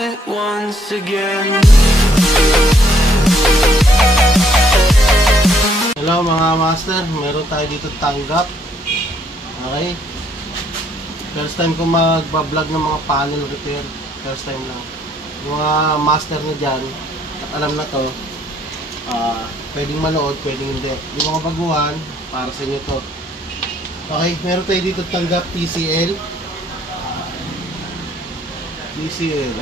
Once again. Hello mga master, meron tayo dito tanggap. Okay, first time ko magbablog ng mga panel repair. First time lang. Yung mga master na dyan at alam na to, pwedeng manood, pwedeng hindi. Yung mga baguhan, para sa inyo to. Okay, meron tayo dito tanggap TCL.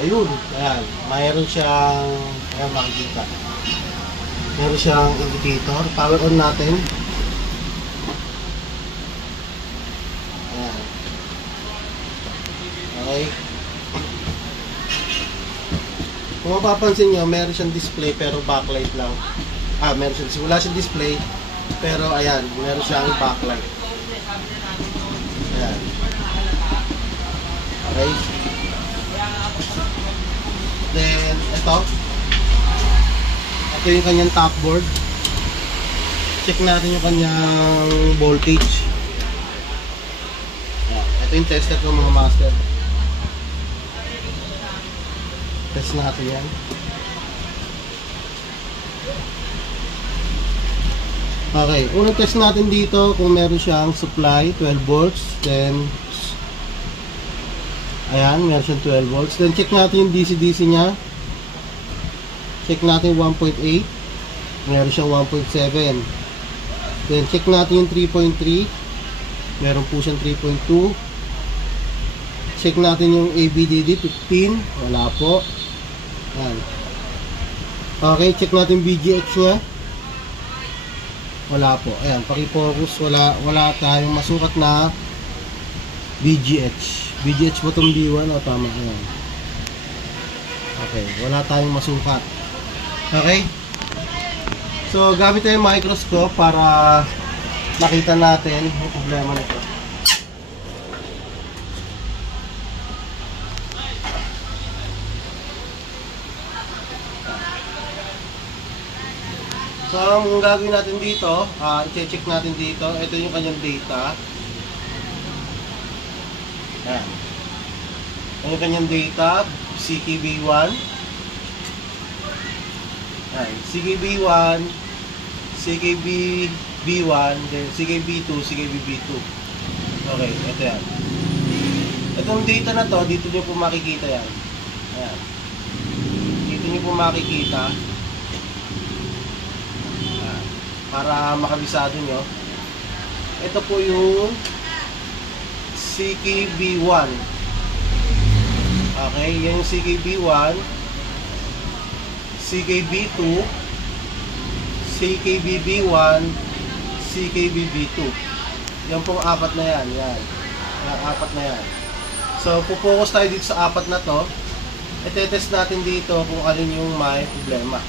Ayun, ayan, mayroon siyang, ayan makikita, meron siyang indicator. Power on natin. Ayan, okay. Kung mapapansin nyo, meron siyang display pero backlight lang. Meron siyang, wala siyang display pero ayan, meron siyang backlight. Ayan, okay. Then, ito yung kanyang top board. Check natin yung kanyang voltage. Ito yung tester ko mga master. Test natin yan. Okay, unang test natin dito kung meron siyang supply 12 volts. Then ayan, meron siyang 12 volts. Then check natin yung DC-DC nya. Check natin 1.8. Meron siyang 1.7. Then check natin yung 3.3. Meron po siyang 3.2. Check natin yung ABDD 15. Wala po. Ayan. Okay, check natin VGH nya. Wala po. Ayan, paki-focus. Wala tayong masukat na VGH. VGH bottom B1 o tama yan. Okay, wala tayong masukat. Okay, so gamit tayong microscope para makita natin yung problema nito. So ang gagawin natin dito, i-check natin dito. Ito yung kanyang data. Ayan. Ang kanyang data, CKB1. Ayan, CKB1, CKB1, then CKB2, CKB2. Okay, ito yan. Itong data na to, dito nyo po makikita yan. Ayan. Dito nyo po makikita. Ayan. Para makabisado nyo. Ito po yung CKB1. Okay, yan yung CKB1, CKB2, CKBB1, CKBB2. Yan pong apat na yan. Yan. Yan, apat na yan. So, pupokus tayo dito sa apat na to. I-test natin dito kung alin yung may problema.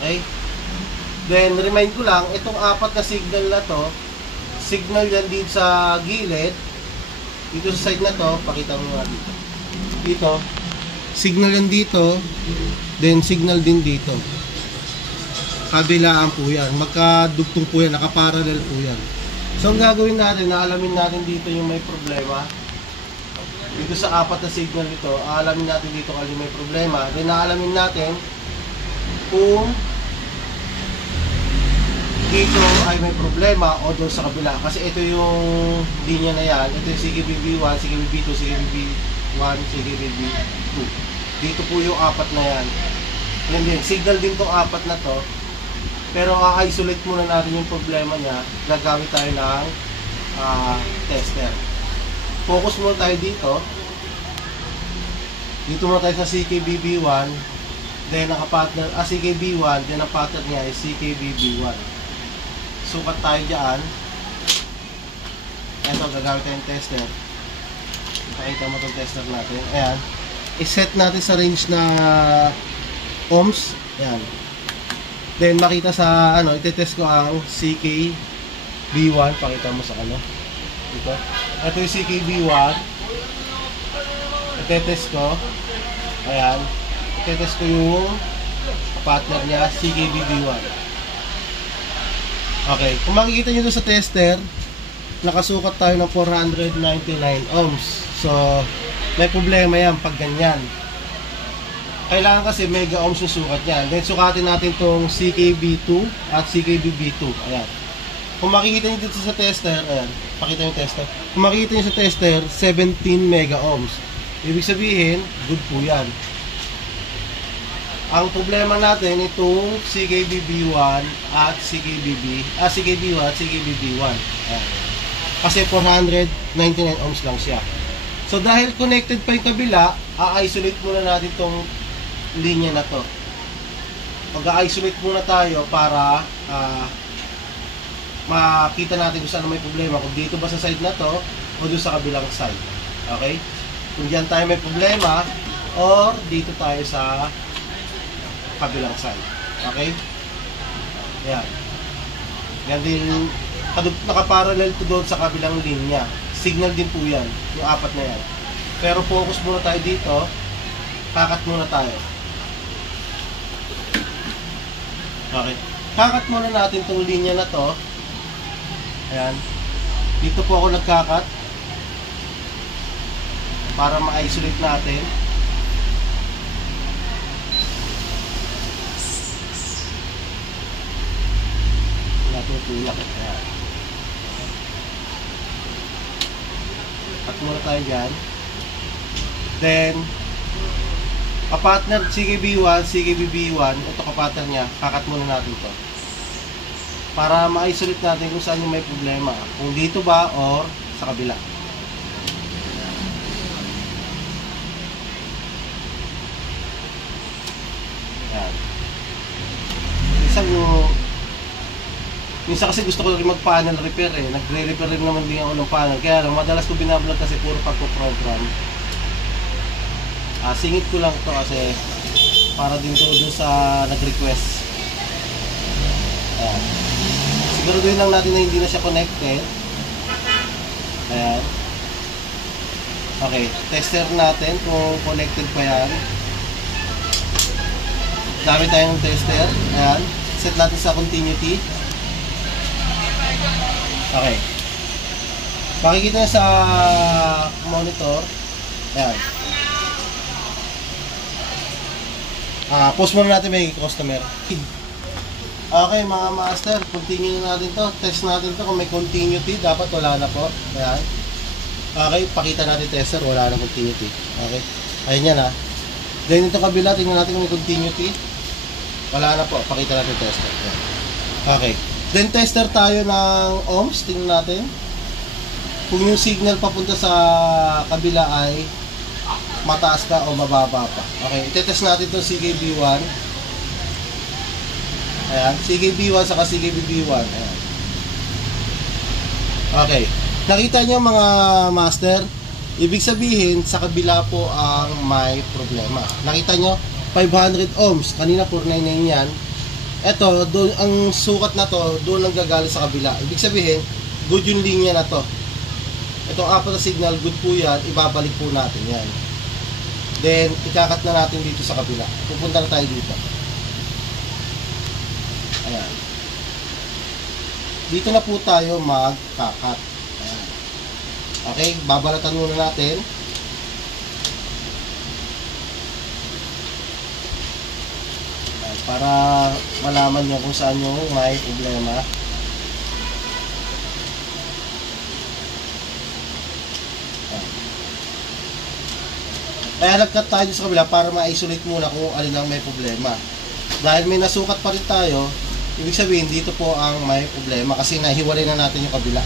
Okay? Then, remind ko lang, itong apat na signal na to, signal yan dito sa gilid. Dito sa side na to, pakita mo nga dito. Dito, signal yan dito, then signal din dito. Kabilaan po yan. Magkadugtong po yan, nakaparallel po yan. So, ang gagawin natin, naalamin natin dito yung may problema. Dito sa apat na signal dito, aalamin natin dito kung may problema. Then, naalamin natin kung dito ay may problema o doon sa kabila. Kasi ito yung linya na yan. Ito yung CKBB1, CKBB2, CKBB1, CKBB2. Dito po yung apat na yan. Yan din. Signal din tong apat na to. Pero i-isolate muna natin yung problema niya. Gagamit tayo ng tester. Focus muna tayo dito. Dito muna tayo sa CKBB1. Then naka-partner, CKB1. Then ang partner niya ay CKBB1. Sukat tayo dyan. Ito, gagamit tayong tester. Pakita mo itong tester natin. Ayan. I-set natin sa range na ohms. Ayan. Then makita sa itetest ko ang CKB1. Pakita mo sa dito. Ito yung CKB1. Itetest ko. Ayan. Itetest ko yung partner niya, CKBB1. Okay, kung makikita nyo doon sa tester, nakasukat tayo ng 499 ohms. So, may problema yan pag ganyan. Kailangan kasi mega ohms yung sukat niyan. Then sukatin natin tong CKB2 at CKBB2. Ayan. Kung makikita niyo dito sa tester, ayan, pakita yung tester. Kung makikita niyo sa tester, 17 mega ohms. Ibig sabihin, good po yan. Ang problema natin itong CKBB1 at CKB1 at CKBB1. Ayan. Kasi 499 ohms lang siya. So dahil connected pa yung kabila, i-isolate muna natin itong linya na to. Mag-isolate muna tayo para makita natin kung saan may problema. Kung dito ba sa side na to o doon sa kabilang side. Okay? Kung diyan tayo may problema or dito tayo sa kabilang side. Okay? Yan. Yan din, nakaparallel to doon sa kabilang linya. Signal din po yan, yung apat na yan. Pero focus muna tayo dito. Kakat muna tayo. Okay. Kakat muna natin tong linya na to. Ayan. Dito po ako nagkakat para ma-isolate natin. Natutulak. Ayan. Cut muna tayo dyan. Then kapartner CKB1, CKBB1, ito kapartner niya, kakat muna natin to para ma-isolate natin kung saan yung may problema, kung dito ba or sa kabila. Yan. Minsan kasi gusto ko rin mag-panel repair eh. Nagre-repair rin naman din ako ng panel. Kaya lang, madalas ko binablog kasi puro pagpo-program. Singit ko lang to kasi para din to dun sa nag-request. Ayan. Siguraduhin lang natin na hindi na siya connected. Ayan. Okay, tester natin kung connected pa yan. Dami tayong tester. Ayan. Set natin sa continuity. Okay. Makikita nyo sa monitor. Ayan. Post muna natin may customer. Okay mga master, continue na natin to. Test natin to kung may continuity. Dapat wala na po. Ayan. Okay, pakita natin tester. Wala na continuity. Okay. Ayan yan ha. Then ito kabila, tingnan natin kung may continuity. Wala na po. Pakita natin tester. Ayan. Okay. Then tester tayo ng ohms. Tingnan natin. Kung yung signal papunta sa kabila ay mataas ka o mababa pa. Okay, itetest natin itong CKB1. Ayan, CKB1 saka CKBB1. Ayan. Okay, nakita nyo mga master, ibig sabihin sa kabila po ang may problema. Nakita nyo, 500 ohms, kanina 499 yan. Ito, doon, ang sukat na to, doon lang gagaling sa kabila. Ibig sabihin, good yung linya na to. Itong apat na signal, good po yan, ibabalik po natin yan. Then, ikakat na natin dito sa kabila. Pupunta na tayo dito. Ayan. Dito na po tayo magkakat. Ayan. Okay, babalatan muna natin. Ayan, para malaman nyo kung saan yung may problema. Kaya nag-cut tayo sa kabila para ma-isolate muna kung alin ang may problema. Dahil may nasukat pa rin tayo, ibig sabihin dito po ang may problema kasi nahiwalay na natin yung kabila.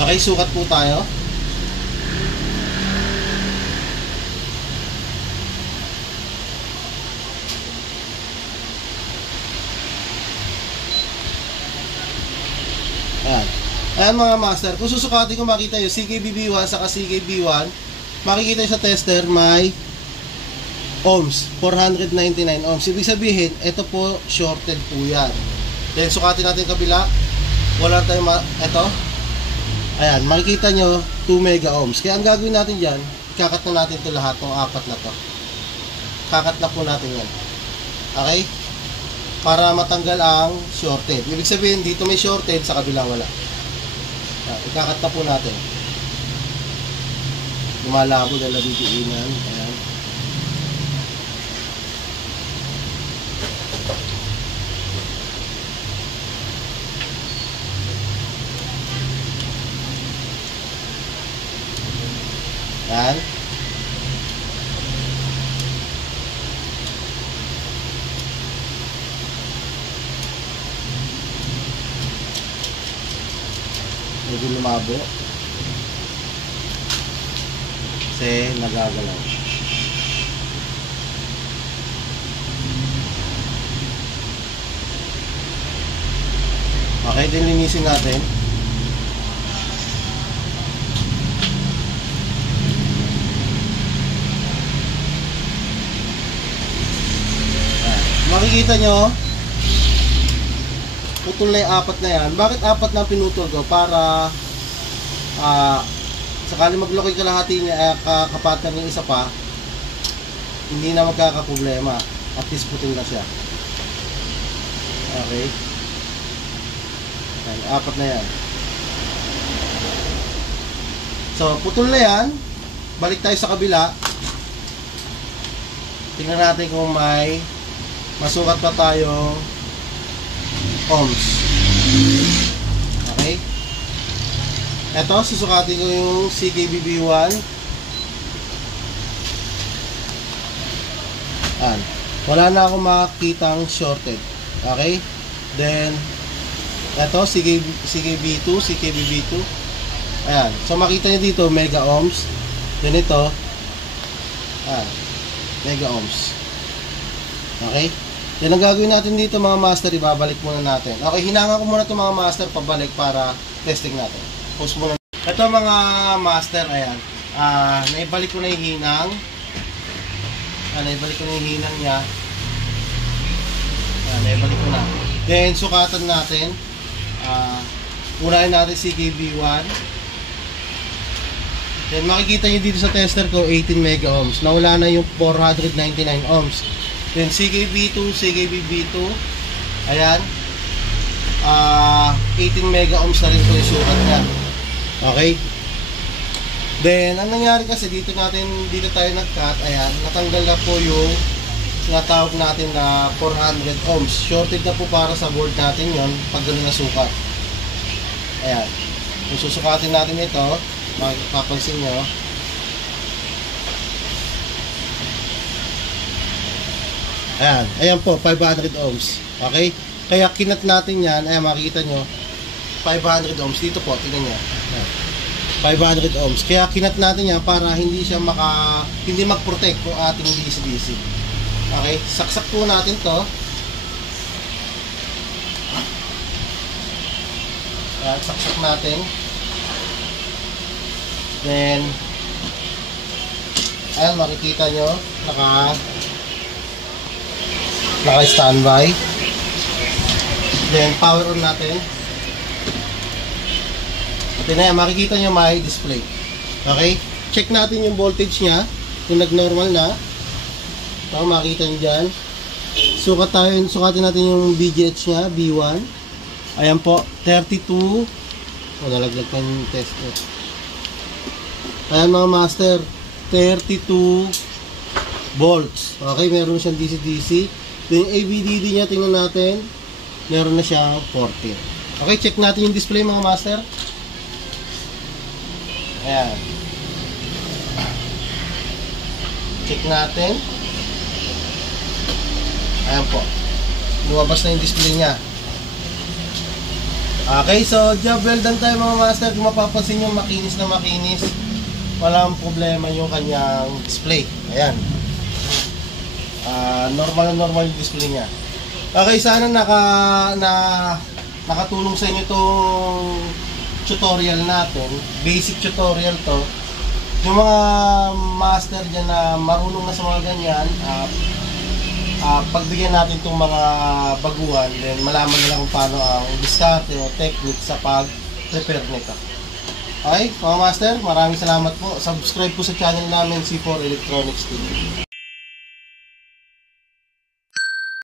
Okay, sukat po tayo. Ayan. Ayan mga master, kung susukatin ko makita yung CKBB1 saka CKB1, makikita yung sa tester may ohms, 499 ohms. Ibig sabihin, ito po shorted po yan. Then sukatin natin kabila, wala tayong ito. Ayan, makikita nyo 2 mega ohms. Kaya ang gagawin natin dyan, ikakat na natin ito lahat, ng apat na to. Kakat na po natin yan. Okay? Para matanggal ang shorted. Ibig sabihin, dito may shorted, sa kabila wala. Ikakat na po natin. lumalabo dahil nabibiinan. Ayan. Ayan. Medyo lumabo kasi nagagalaw. Okay, din linisin natin. Makikita nyo putol na yung apat na yan. Bakit apat na pinutol ko? Para sakali maglaki kalahati niya, kapatner ng isa pa, hindi na magkakaproblema. At least putol na siya. Okay. Ayan, apat na yan. So putol na yan. Balik tayo sa kabila. Tingnan natin kung may masukat pa tayong ohms. Okay. Ito, susukatin ko yung CKBB1. Ayan. Wala na akong makikitang shorted. Okay. Then ito, CKB2, CKBB2. Ayan. So makita nyo dito, mega ohms. Then ito, ayan, mega ohms. Okay. Yan ang gagawin natin dito mga master, ibabalik muna natin. Okay, hinanga ko muna itong mga master pabalik para testing natin. Pause muna. Ito mga master, ayan. Naibalik ko na yung hinang. Naibalik ko na yung hinang niya. Naibalik ko na. Then, sukatan natin. Unahin natin CKB1. Then, makikita nyo dito sa tester ko, 18 mega ohms. Nawala na yung 499 ohms. Then CKB2, CKBB2, ayan, 18 mega ohms na rin po yung sukat niya. Okay. Then, ang nangyari kasi dito tayo nag-cut, ayan, natanggal na po yung tinatawag natin na 400 ohms. Shorted na po para sa board natin yon pag gano'n na sukat. Ayan. Kung susukatin natin ito, mapapansin nyo, ayan, ayan po, 500 ohms. Okay? Kaya kinat natin yan, ayan, makikita nyo, 500 ohms. Dito po, tingnan nyo. Ayan, 500 ohms. Kaya kinat natin yan para hindi siya hindi mag-protect kung ating DC-DC. Okay? Saksak po natin to. Ayan, saksak natin. Then, ayan, makikita nyo, naka-standby. Then, power on natin. At yun, makikita nyo may display. Okay? Check natin yung voltage nya. Kung nag-normal na. Ito, makikita nyo dyan. Sukatin natin yung BGH nya, B1. Ayan po, 32. Nalaglag pa yung tester. Ayan mga master, 32 volts. Okay, meron siyang DC-DC. Then yung ABDD niya, tingnan natin, meron na siyang 40. Okay, check natin yung display mga master. Ayan. Check natin. Ayan po. Lumabas na yung display niya. Okay, so job well done tayo mga master. Kung mapapansin nyo, makinis na makinis. Walang problema yung kanyang display. Ayan. Normal yung display niya. Okay, sana nakatulong sa inyo itong tutorial natin. Basic tutorial to. Yung mga master dyan na marunong na sa mga ganyan, pagbigyan natin itong mga baguhan, then malaman nila kung paano ang diskarte o technique sa pag-prepare nito. Okay, mga master, maraming salamat po. Subscribe po sa channel namin, C4 Electronics TV.